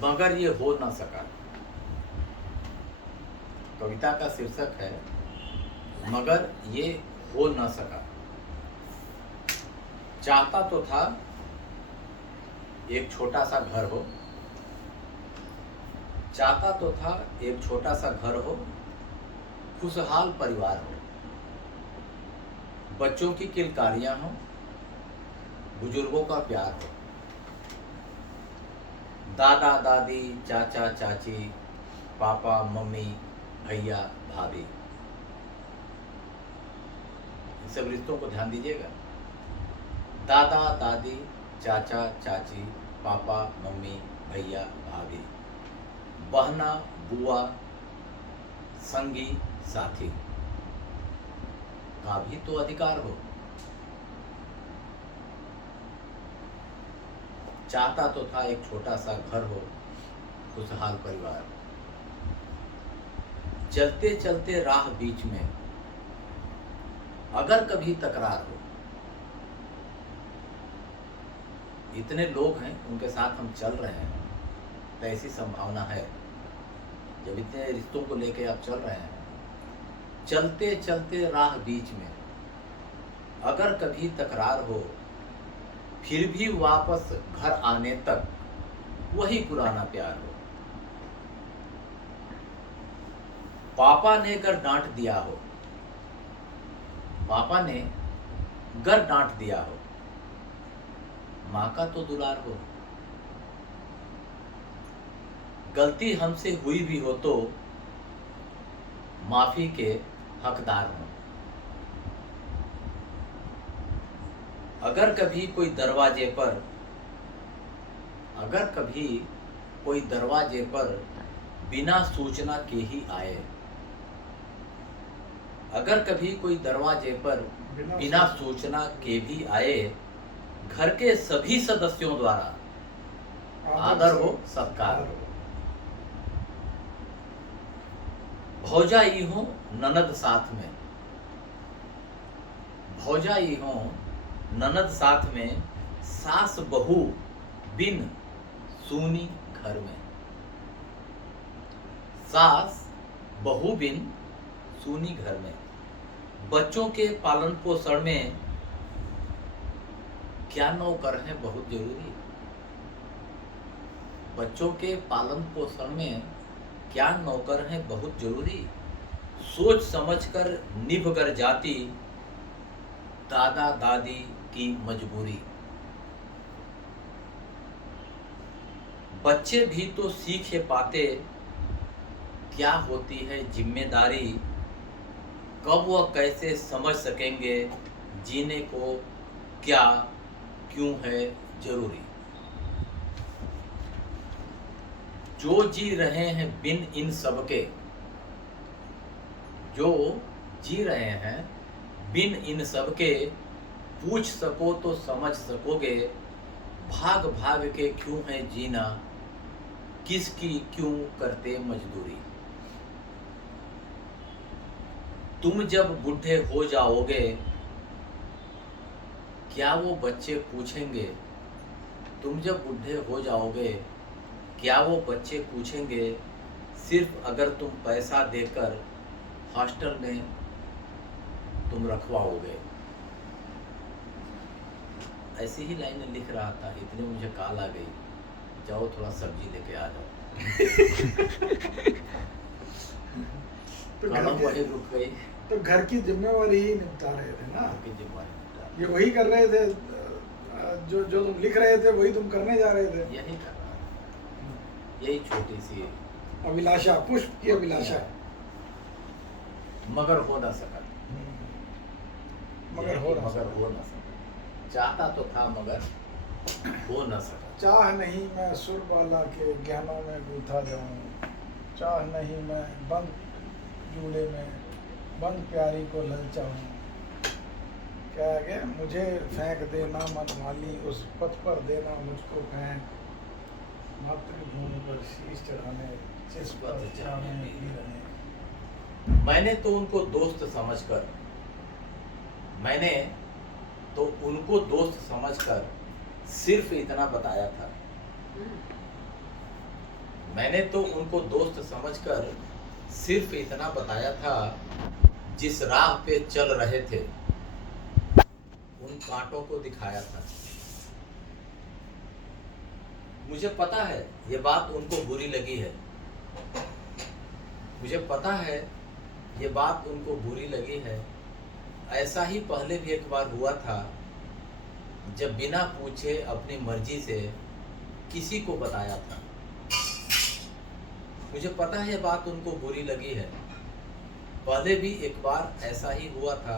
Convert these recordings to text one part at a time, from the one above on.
मगर ये हो न सका। कविता का शीर्षक है मगर ये हो न सका। चाहता तो था एक छोटा सा घर हो, चाहता तो था एक छोटा सा घर हो, खुशहाल परिवार हो, बच्चों की किलकारियां हो, बुजुर्गों का प्यार हो, दादा दादी चाचा चाची, पापा मम्मी भैया भाभी, इन सब रिश्तों को ध्यान दीजिएगा। दादा दादी चाचा चाची, पापा मम्मी भैया भाभी, बहना बुआ संगी साथी का भी तो अधिकार हो। चाहता तो था एक छोटा सा घर हो, खुशहाल परिवार। चलते चलते राह बीच में अगर कभी तकरार हो, इतने लोग हैं उनके साथ हम चल रहे हैं तो ऐसी संभावना है, जब इतने रिश्तों को लेके आप चल रहे हैं, चलते चलते राह बीच में अगर कभी तकरार हो, फिर भी वापस घर आने तक वही पुराना प्यार हो। पापा ने अगर डांट दिया हो, पापा ने अगर डांट दिया हो, माँ का तो दुलार हो। गलती हमसे हुई भी हो तो माफी के हकदार हो। अगर कभी कोई दरवाजे पर, अगर कभी कोई दरवाजे पर बिना सूचना के ही आए, अगर कभी कोई दरवाजे पर बिना सूचना के भी आए, घर के सभी सदस्यों द्वारा आदर हो सत्कार हो। भौजाई हो ननद साथ में, भौजाई हो ननद साथ में, सास बहू बिन सूनी घर में, सास बहू बिन सूनी घर में। बच्चों के पालन पोषण में क्या नौकर है बहुत जरूरी। बच्चों के पालन पोषण में क्या नौकर है बहुत जरूरी। सोच समझकर निभकर जाती दादा दादी की मजबूरी। बच्चे भी तो सीख पाते क्या होती है जिम्मेदारी, कब वह कैसे समझ सकेंगे जीने को क्या क्यों है जरूरी। जो जी रहे हैं बिन इन सब के, जो जी रहे हैं बिन इन सब के, पूछ सको तो समझ सकोगे, भाग भाग के क्यों है जीना, किसकी क्यों करते मजदूरी। तुम जब बूढ़े हो जाओगे क्या वो बच्चे पूछेंगे, तुम जब बूढ़े हो जाओगे क्या वो बच्चे पूछेंगे, सिर्फ अगर तुम पैसा देकर हॉस्टल में तुम रखवाओगे। ऐसी ही लाइनें लिख रहा था, इतने मुझे कॉल आ गई, जाओ थोड़ा सब्जी लेके आ जाओ। तो कलम वही रुक गई। तो घर की जिम्मेवारी ही निपटा रहे थे ना, की जिम्मेदारी निपटा। ये वही कर रहे थे जो जो तुम लिख रहे थे वही तुम करने जा रहे थे। यही कर रहा था, यही छोटी सी अभिलाषा, पुष्प की अभिलाषा, मगर हो ना सका। मगर हो ना सका। चाहता तो था मगर हो न सका। चाह नहीं मैं सुर वाला के ज्ञानों में गूथा जाऊं, चाह नहीं मैं बंद जूड़े में बंद प्यारी को ललचाऊं। क्या आगे, मुझे फेंक देना मत माली, उस पथ पर देना मुझको फेंक, मातृभूमि पर शीश चढ़ाने जिस पर जाने भी रहे। मैंने तो उनको दोस्त समझकर, मैंने तो उनको दोस्त समझकर सिर्फ इतना बताया था मैंने तो उनको दोस्त समझकर सिर्फ इतना बताया था, जिस राह पे चल रहे थे उन कांटों को दिखाया था। मुझे पता है ये बात उनको बुरी लगी है, मुझे पता है ये बात उनको बुरी लगी है। ऐसा ही पहले भी एक बार हुआ था, जब बिना पूछे अपनी मर्जी से किसी को बताया था। मुझे पता है ये बात उनको बुरी लगी है। पहले भी एक बार ऐसा ही हुआ था,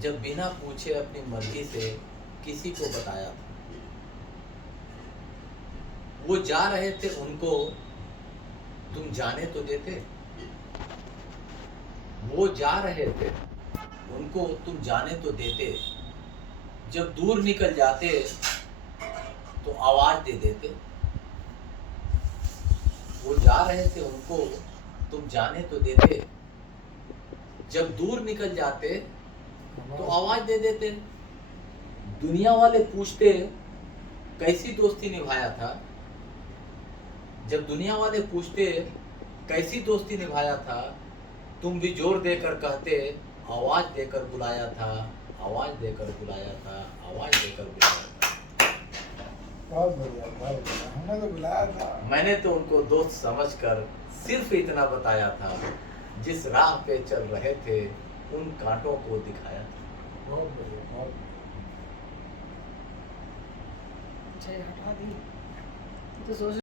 जब बिना पूछे अपनी मर्जी से किसी को बताया था। वो जा रहे थे, उनको तुम जाने तो देते। वो जा रहे थे, उनको तुम जाने तो देते। जब दूर निकल जाते तो आवाज दे देते। वो जा रहे थे, उनको तुम जाने तो देते। जब दूर निकल जाते तो आवाज दे देते। दुनिया वाले पूछते कैसी दोस्ती निभाया था। जब दुनिया वाले पूछते कैसी दोस्ती निभाया था, तुम भी जोर देकर कहते आवाज देकर बुलाया था, आवाज देकर बुलाया था, आवाज देकर बुलाया था। बहुत बढ़िया, बहुत बढ़िया। हमने तो बुलाया था। मैंने तो उनको दोस्त समझकर सिर्फ इतना बताया था, जिस राह पे चल रहे थे उन कांटों को दिखाया था। बहुत बढ़िया, बहुत अच्छा, ये हटा दी तो सोच